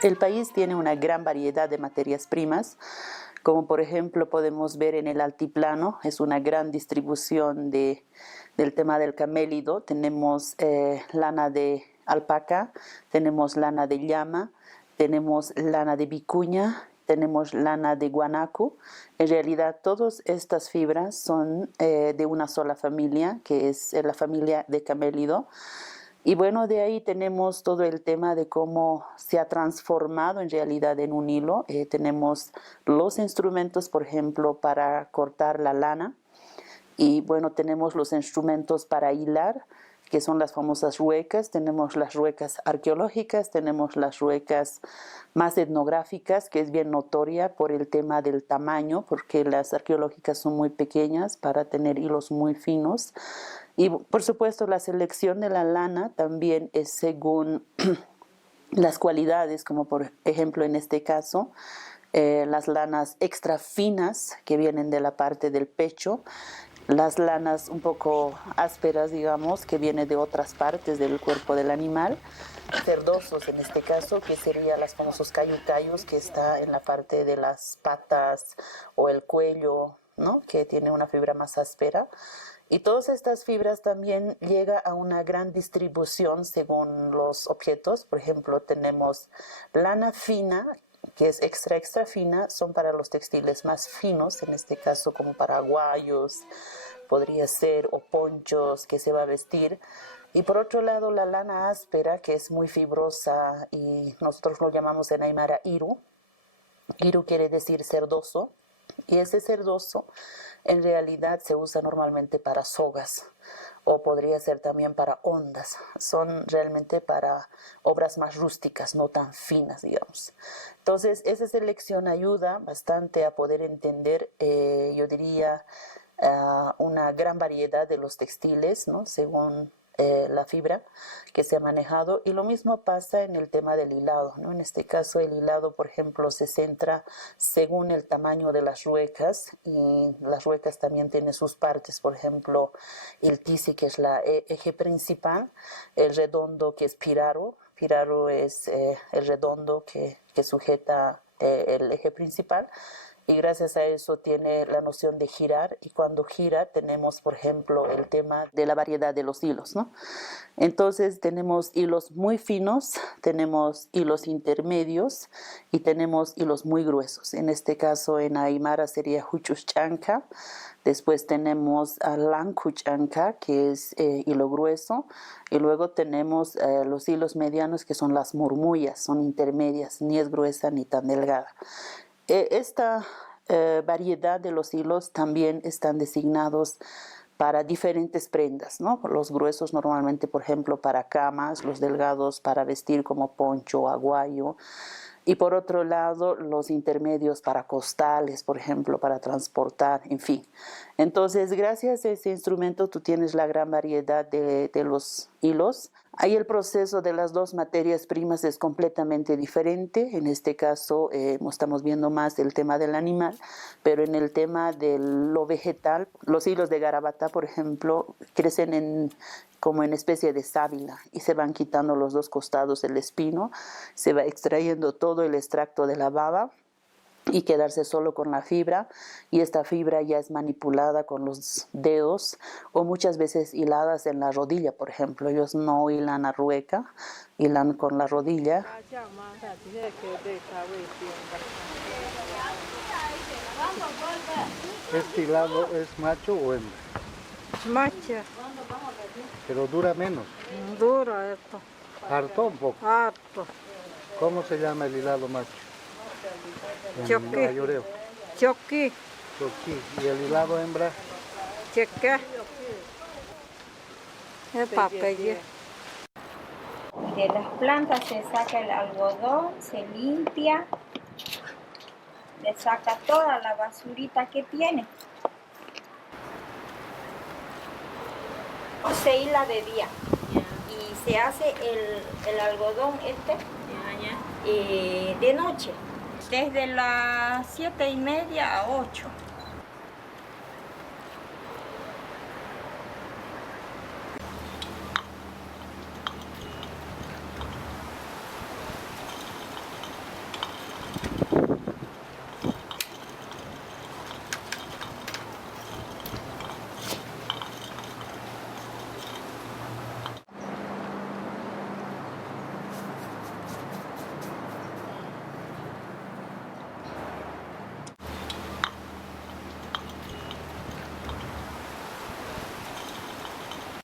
El país tiene una gran variedad de materias primas, como por ejemplo podemos ver en el altiplano, es una gran distribución del tema del camélido. Tenemos lana de alpaca, tenemos lana de llama, tenemos lana de vicuña, tenemos lana de guanaco. En realidad todas estas fibras son de una sola familia, que es la familia de camélido. Y bueno, de ahí tenemos todo el tema de cómo se ha transformado en realidad en un hilo. Tenemos los instrumentos, por ejemplo, para cortar la lana. Y bueno, tenemos los instrumentos para hilar, que son las famosas ruecas. Tenemos las ruecas arqueológicas, tenemos las ruecas más etnográficas, que es bien notoria por el tema del tamaño, porque las arqueológicas son muy pequeñas para tener hilos muy finos. Y por supuesto la selección de la lana también es según las cualidades, como por ejemplo en este caso, las lanas extra finas que vienen de la parte del pecho, las lanas un poco ásperas, digamos, que vienen de otras partes del cuerpo del animal, cerdosos en este caso, que serían los famosos cayucayos, que está en la parte de las patas o el cuello, ¿no? Que tiene una fibra más áspera. Y todas estas fibras también llega a una gran distribución según los objetos. Por ejemplo, tenemos lana fina, que es extra fina, son para los textiles más finos, en este caso como paraguayos, podría ser, o ponchos que se va a vestir. Y por otro lado, la lana áspera, que es muy fibrosa y nosotros lo llamamos en Aymara iru. Iru quiere decir cerdoso, y ese cerdoso en realidad se usa normalmente para sogas o podría ser también para ondas. Son realmente para obras más rústicas, no tan finas, digamos. Entonces, esa selección ayuda bastante a poder entender, yo diría, una gran variedad de los textiles, ¿no? Según la fibra que se ha manejado. Y lo mismo pasa en el tema del hilado, ¿no? En este caso el hilado, por ejemplo, se centra según el tamaño de las ruecas, y las ruecas también tienen sus partes. Por ejemplo, el tisi, que es la eje principal, el redondo, que es piraro. Piraro es el redondo que sujeta el eje principal, y gracias a eso tiene la noción de girar. Y cuando gira tenemos, por ejemplo, el tema de la variedad de los hilos, ¿no? Entonces tenemos hilos muy finos, tenemos hilos intermedios y tenemos hilos muy gruesos. En este caso en Aymara sería huchuschanca. Después tenemos lancuchanca, que es hilo grueso, y luego tenemos los hilos medianos, que son las murmullas, son intermedias, ni es gruesa ni tan delgada. Esta variedad de los hilos también están designados para diferentes prendas, ¿no? Los gruesos normalmente, por ejemplo, para camas, los delgados para vestir como poncho o aguayo. Y por otro lado, los intermedios para costales, por ejemplo, para transportar, en fin. Entonces, gracias a ese instrumento, tú tienes la gran variedad de los hilos. Ahí el proceso de las dos materias primas es completamente diferente. En este caso, estamos viendo más el tema del animal, pero en el tema de lo vegetal, los hilos de garabata, por ejemplo, crecen como en especie de sábila, y se van quitando los dos costados del espino, se va extrayendo todo el extracto de la baba y quedarse solo con la fibra, y esta fibra ya es manipulada con los dedos o muchas veces hiladas en la rodilla. Por ejemplo, ellos no hilan a rueca, hilan con la rodilla. ¿Este hilado es macho o hembra? Macho. Pero dura menos. Duro esto. ¿Harto un poco? Harto. ¿Cómo se llama el hilado macho? Choqui. Mayoreo. Choqui. Choqui. ¿Y el hilado hembra? Cheque. Es papel. De las plantas se saca el algodón, se limpia, le saca toda la basurita que tiene. Se hila de día y se hace el algodón de noche, desde las 7:30 a 8.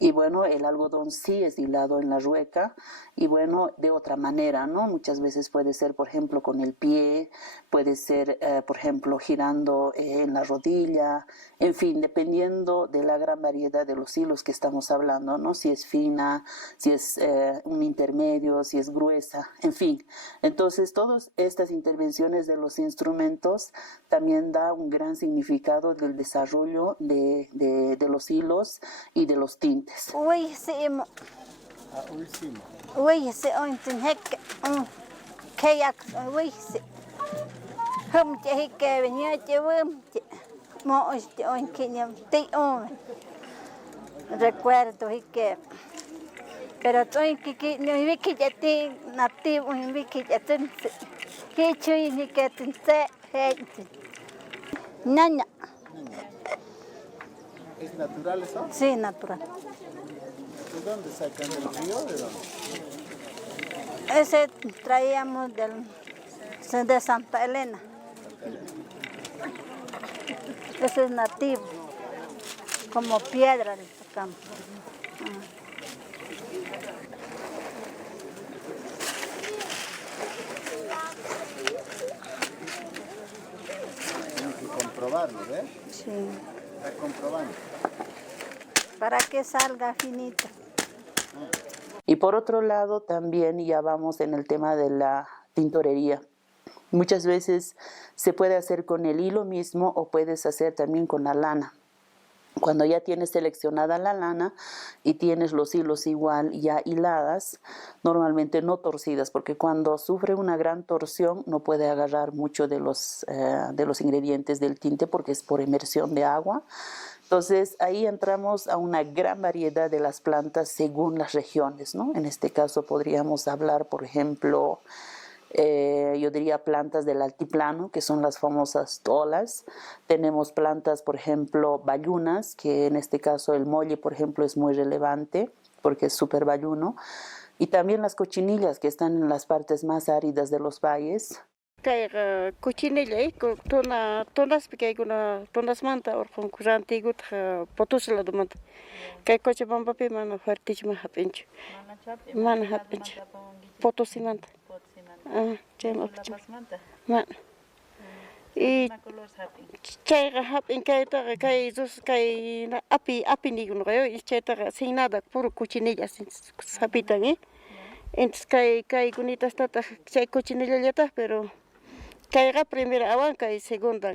Y bueno, el algodón sí es hilado en la rueca y bueno, de otra manera, ¿no? Muchas veces puede ser, por ejemplo, con el pie, puede ser, por ejemplo, girando en la rodilla, en fin, dependiendo de la gran variedad de los hilos que estamos hablando, ¿no? Si es fina, si es un intermedio, si es gruesa, en fin. Entonces, todas estas intervenciones de los instrumentos también da un gran significado del desarrollo de los hilos y de los tintes. Uy, sí, mo. Último. Uy, sí, ontin hek. Kayak, uy, sí. Hum, che hek, venía, che, mo, este, on, kinyam, ti, on. Recuerdo, hek. Pero estoy que no vi que ya te nativo, no vi que ya te que chui ni que te gente. Nana. ¿Es natural eso? Sí, natural. ¿De dónde sacan? ¿Del río? ¿De dónde? Ese traíamos de Santa Elena. Ese es nativo, como piedra le sacamos. Tienen que comprobarlo, ¿ves? Sí, Está comprobando. para que salga finito. Y por otro lado, también ya vamos en el tema de la tintorería. Muchas veces se puede hacer con el hilo mismo o puedes hacer también con la lana. Cuando ya tienes seleccionada la lana y tienes los hilos igual ya hiladas, normalmente no torcidas, porque cuando sufre una gran torsión no puede agarrar mucho de los ingredientes del tinte porque es por inmersión de agua. Entonces ahí entramos a una gran variedad de las plantas según las regiones, ¿no? En este caso podríamos hablar, por ejemplo, yo diría plantas del altiplano, que son las famosas tolas. Tenemos plantas, por ejemplo, bayunas, que en este caso el molle, por ejemplo, es muy relevante porque es súper bayuno. Y también las cochinillas, que están en las partes más áridas de los valles. Kay cochinilla tonas pikay tonas manta or con kurantigut potus la dumanta kay cochabamba pe mana fartich hapinch mana hapinch potosimanta chema man y chayga hapin kay ta kay sus kay api nigun gayo y chayta sin nada puro cochinilla sin sapitan entonces kay gunitas tata chay cochinilla yata pero kayga primera awanka y segunda,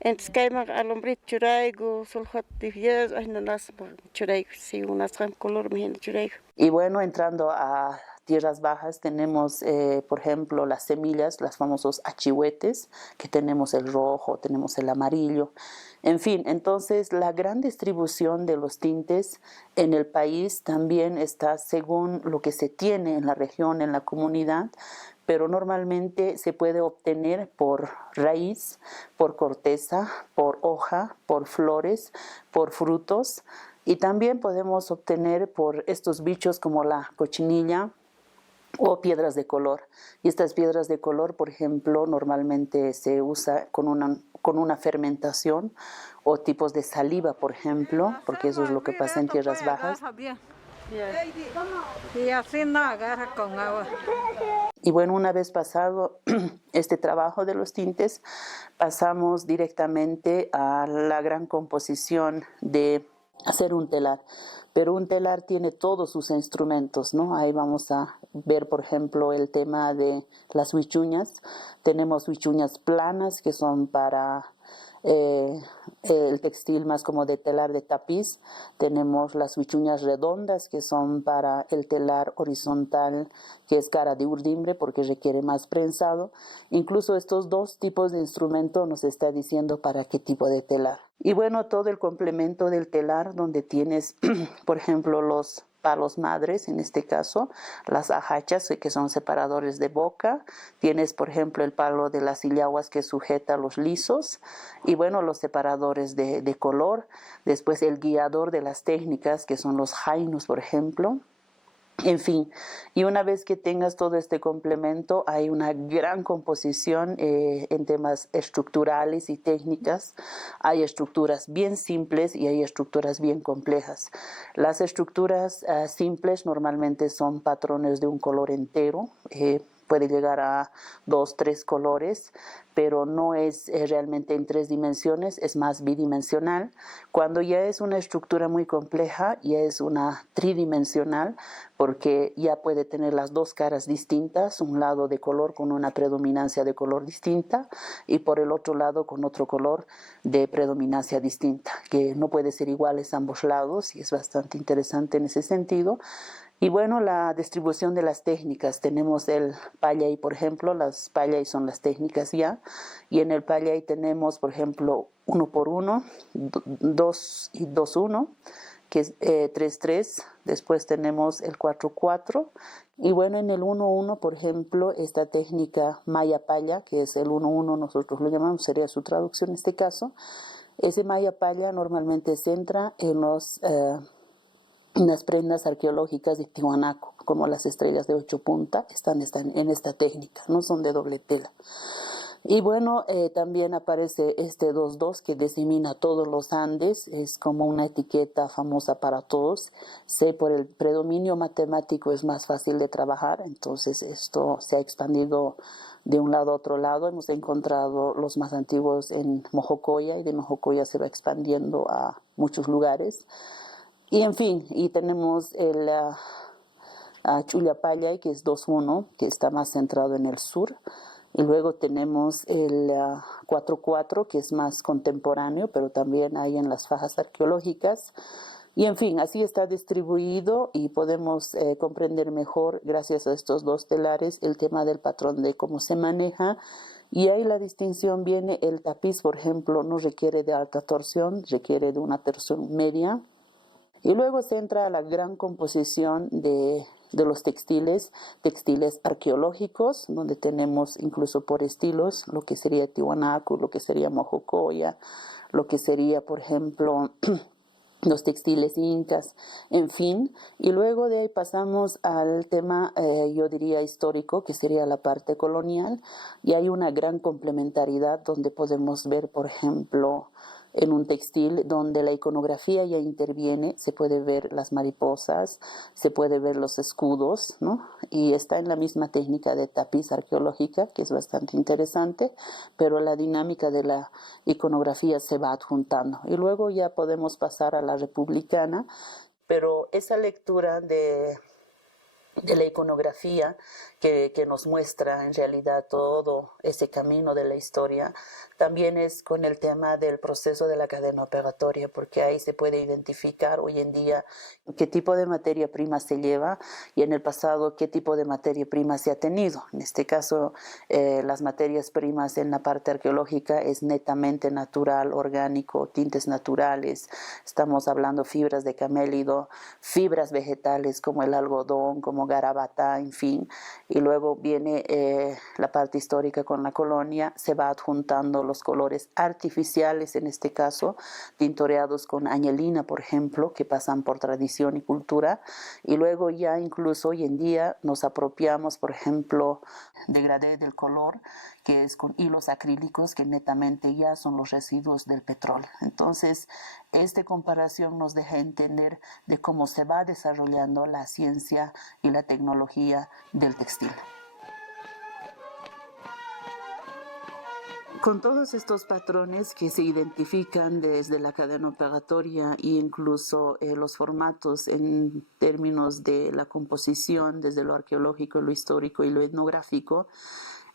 entonces kayma alombrito churaigo, sulfat difias, ay no nas churaigo, si unas color me churaigo. Y bueno, entrando a tierras bajas tenemos, por ejemplo, las semillas, los famosos achihuetes, que tenemos el rojo, tenemos el amarillo. En fin, entonces la gran distribución de los tintes en el país también está según lo que se tiene en la región, en la comunidad, pero normalmente se puede obtener por raíz, por corteza, por hoja, por flores, por frutos, y también podemos obtener por estos bichos como la cochinilla o piedras de color. Y estas piedras de color, por ejemplo, normalmente se usa con una fermentación o tipos de saliva, por ejemplo, porque eso es lo que pasa en tierras bajas. Y así no agarra con agua. Y bueno, una vez pasado este trabajo de los tintes, pasamos directamente a la gran composición de hacer un telar. Pero un telar tiene todos sus instrumentos, ¿no? Ahí vamos a ver, por ejemplo, el tema de las huichuñas. Tenemos huichuñas planas que son para el textil más como de telar de tapiz. Tenemos las huichuñas redondas que son para el telar horizontal, que es cara de urdimbre porque requiere más prensado. Incluso estos dos tipos de instrumento nos está diciendo para qué tipo de telar. Y bueno, todo el complemento del telar donde tienes, por ejemplo, los palos madres, en este caso, las ajachas, que son separadores de boca. Tienes, por ejemplo, el palo de las illaguas que sujeta los lisos. Y bueno, los separadores de color. Después el guiador de las técnicas, que son los jainos, por ejemplo. En fin, y una vez que tengas todo este complemento, hay una gran composición en temas estructurales y técnicas. Hay estructuras bien simples y hay estructuras bien complejas. Las estructuras simples normalmente son patrones de un color entero. Puede llegar a 2, 3 colores, pero no es realmente en 3 dimensiones, es más bidimensional. Cuando ya es una estructura muy compleja, ya es una tridimensional, porque ya puede tener las 2 caras distintas, un lado de color con una predominancia de color distinta y por el otro lado con otro color de predominancia distinta, que no puede ser iguales ambos lados y es bastante interesante en ese sentido. Y bueno, la distribución de las técnicas. Tenemos el Payay, por ejemplo, las Payay son las técnicas ya, y en el Payay tenemos, por ejemplo, 1 por 1, 2 y 2, 1, que es 3, 3, después tenemos el 4, 4, y bueno, en el 1, 1, por ejemplo, esta técnica Maya Paya, que es el 1, 1, nosotros lo llamamos, sería su traducción en este caso. Ese Maya Paya normalmente se centra en las prendas arqueológicas de Tiwanaku, como las estrellas de 8 puntas, están en esta técnica, no son de doble tela. Y bueno, también aparece este 2-2 que disemina todos los Andes, es como una etiqueta famosa para todos. Por el predominio matemático es más fácil de trabajar, entonces esto se ha expandido de un lado a otro lado. Hemos encontrado los más antiguos en Mojocoya y de Mojocoya se va expandiendo a muchos lugares. Y en fin, y tenemos el Chullapallay, que es 2-1, que está más centrado en el sur. Y luego tenemos el 4-4, que es más contemporáneo, pero también hay en las fajas arqueológicas. Y en fin, así está distribuido y podemos comprender mejor, gracias a estos 2 telares, el tema del patrón de cómo se maneja. Y ahí la distinción viene, el tapiz, por ejemplo, no requiere de alta torsión, requiere de una torsión media. Y luego se entra a la gran composición de los textiles arqueológicos, donde tenemos incluso por estilos lo que sería Tiwanaku, lo que sería Mojocoya, lo que sería, por ejemplo, los textiles incas, en fin. Y luego de ahí pasamos al tema, yo diría, histórico, que sería la parte colonial, y hay una gran complementariedad donde podemos ver, por ejemplo, en un textil donde la iconografía ya interviene, se puede ver las mariposas, se puede ver los escudos, ¿no? Y está en la misma técnica de tapiz arqueológica, que es bastante interesante, pero la dinámica de la iconografía se va adjuntando. Y luego ya podemos pasar a la republicana, pero esa lectura de la iconografía que nos muestra en realidad todo ese camino de la historia, también es con el tema del proceso de la cadena operatoria, porque ahí se puede identificar hoy en día qué tipo de materia prima se lleva y en el pasado qué tipo de materia prima se ha tenido. En este caso, las materias primas en la parte arqueológica es netamente natural, orgánico, tintes naturales. Estamos hablando fibras de camélido, fibras vegetales como el algodón, como garabata, en fin. Y luego viene la parte histórica con la colonia, se va adjuntando los colores artificiales, en este caso, tintoreados con añelina, por ejemplo, que pasan por tradición y cultura. Y luego ya incluso hoy en día nos apropiamos, por ejemplo, degradé del color, que es con hilos acrílicos, que netamente ya son los residuos del petróleo. Entonces, esta comparación nos deja entender de cómo se va desarrollando la ciencia y la tecnología del textil. Con todos estos patrones que se identifican desde la cadena operatoria e incluso los formatos en términos de la composición, desde lo arqueológico, lo histórico y lo etnográfico,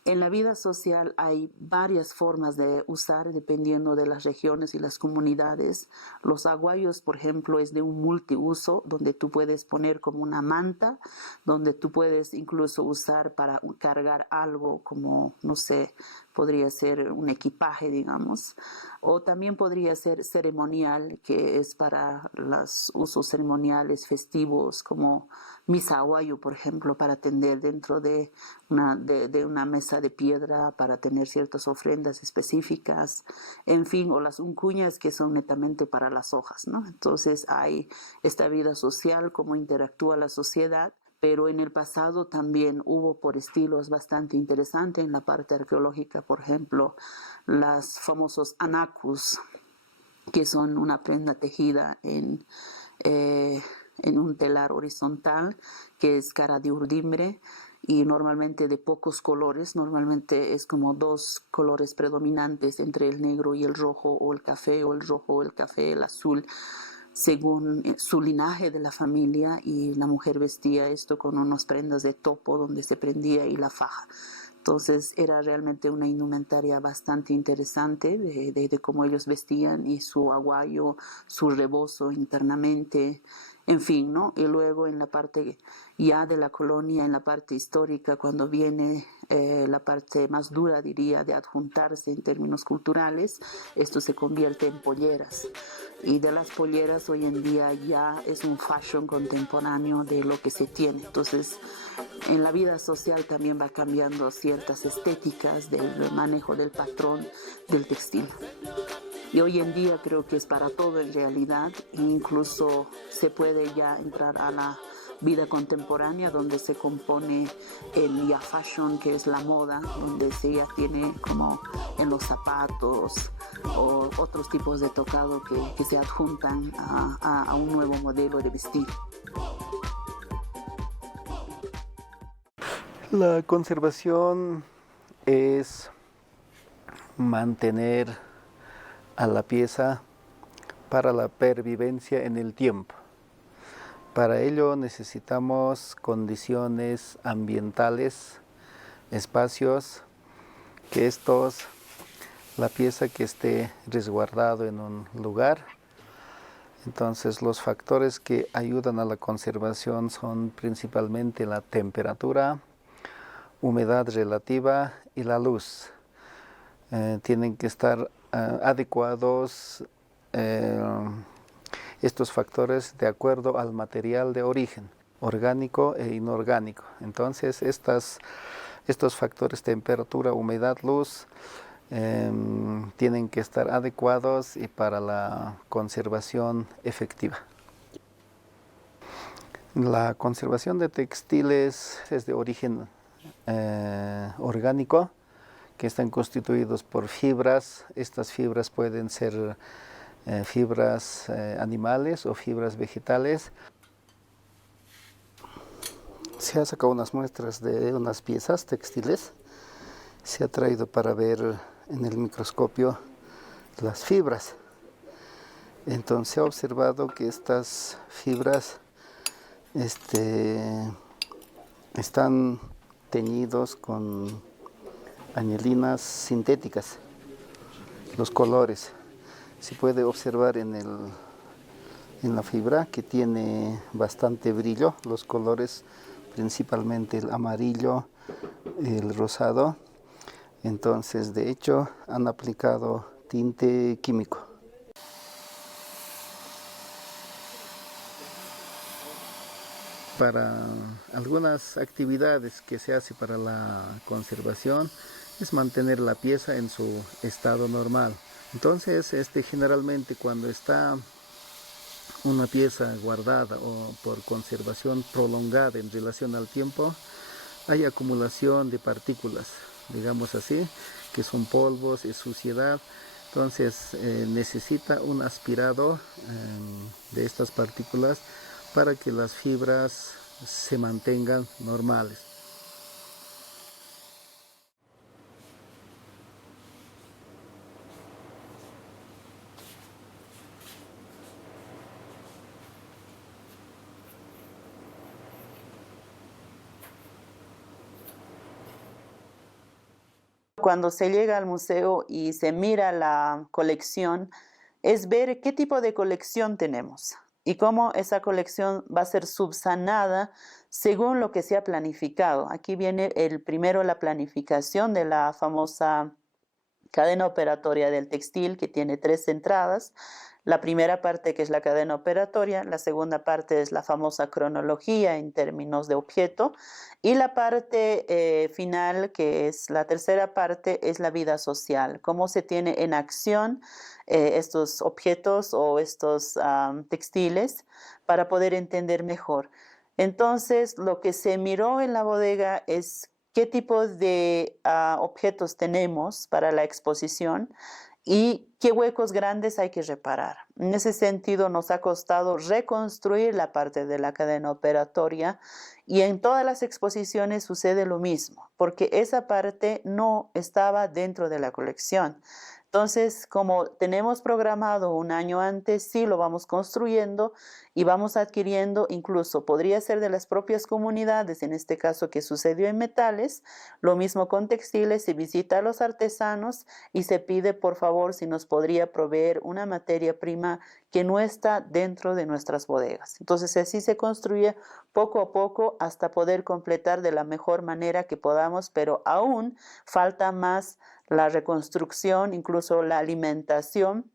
en la vida social hay varias formas de usar dependiendo de las regiones y las comunidades. Los aguayos, por ejemplo, es de un multiuso donde tú puedes poner como una manta, donde tú puedes incluso usar para cargar algo como, no sé, podría ser un equipaje, digamos, o también podría ser ceremonial, que es para los usos ceremoniales festivos, como misa aguayo, por ejemplo, para tender dentro de una mesa de piedra, para tener ciertas ofrendas específicas, en fin, o las uncuñas, que son netamente para las hojas, ¿no? Entonces hay esta vida social, cómo interactúa la sociedad, pero en el pasado también hubo por estilos bastante interesantes en la parte arqueológica, por ejemplo, los famosos anacus, que son una prenda tejida en un telar horizontal, que es cara de urdimbre y normalmente de pocos colores, normalmente es como dos colores predominantes entre el negro y el rojo, o el café, o el rojo, o el café, el azul, según su linaje de la familia, y la mujer vestía esto con unas prendas de topo donde se prendía y la faja. Entonces era realmente una indumentaria bastante interesante de cómo ellos vestían y su aguayo, su rebozo internamente, en fin, ¿no? Y luego en la parte ya de la colonia, en la parte histórica, cuando viene la parte más dura, diría, de adjuntarse en términos culturales, esto se convierte en polleras. Y de las polleras hoy en día ya es un fashion contemporáneo de lo que se tiene. Entonces, en la vida social también va cambiando ciertas estéticas del manejo del patrón del textil. Y hoy en día creo que es para todo en realidad, e incluso se puede ya entrar a la vida contemporánea donde se compone el ya fashion, que es la moda, donde se ya tiene como en los zapatos o otros tipos de tocado que se adjuntan a un nuevo modelo de vestir. La conservación es mantener a la pieza para la pervivencia en el tiempo. Para ello necesitamos condiciones ambientales, espacios, que la pieza que esté resguardado en un lugar. Entonces los factores que ayudan a la conservación son principalmente la temperatura, humedad relativa y la luz. Tienen que estar adecuados estos factores de acuerdo al material de origen, orgánico e inorgánico. Entonces estos factores, temperatura, humedad, luz, tienen que estar adecuados y para la conservación efectiva. La conservación de textiles es de origen orgánico, que están constituidos por fibras. Estas fibras pueden ser fibras animales o fibras vegetales. Se ha sacado unas muestras de unas piezas textiles. Se ha traído para ver en el microscopio las fibras. Entonces se ha observado que estas fibras están teñidos con anilinas sintéticas, los colores. Se puede observar en la fibra que tiene bastante brillo, los colores, principalmente el amarillo, el rosado. Entonces, de hecho, han aplicado tinte químico. Para algunas actividades que se hace para la conservación es mantener la pieza en su estado normal. Entonces, generalmente cuando está una pieza guardada o por conservación prolongada en relación al tiempo, hay acumulación de partículas, digamos así, que son polvos, es suciedad. Entonces necesita un aspirado de estas partículas para que las fibras se mantengan normales. Cuando se llega al museo y se mira la colección, es ver qué tipo de colección tenemos y cómo esa colección va a ser subsanada según lo que se ha planificado. Aquí viene primero la planificación de la famosa cadena operatoria del textil, que tiene 3 entradas. La primera parte, que es la cadena operatoria, la segunda parte es la famosa cronología en términos de objeto, y la parte final, que es la tercera parte, es la vida social, cómo se tiene en acción estos objetos o estos textiles para poder entender mejor. Entonces, lo que se miró en la bodega es qué tipos de objetos tenemos para la exposición y qué huecos grandes hay que reparar. En ese sentido, nos ha costado reconstruir la parte de la cadena operatoria y en todas las exposiciones sucede lo mismo, porque esa parte no estaba dentro de la colección. Entonces, como tenemos programado un año antes, sí lo vamos construyendo y vamos adquiriendo, incluso podría ser de las propias comunidades, en este caso que sucedió en metales, lo mismo con textiles, se visita a los artesanos y se pide por favor si nos podría proveer una materia prima que no está dentro de nuestras bodegas. Entonces así se construye poco a poco hasta poder completar de la mejor manera que podamos, pero aún falta más la reconstrucción, incluso la alimentación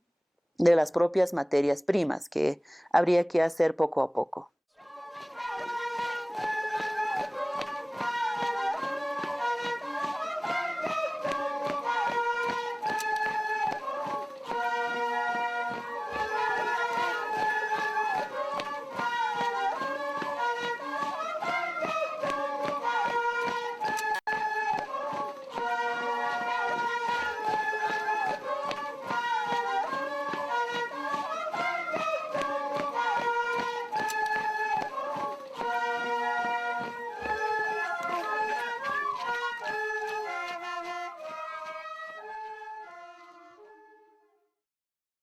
de las propias materias primas que habría que hacer poco a poco.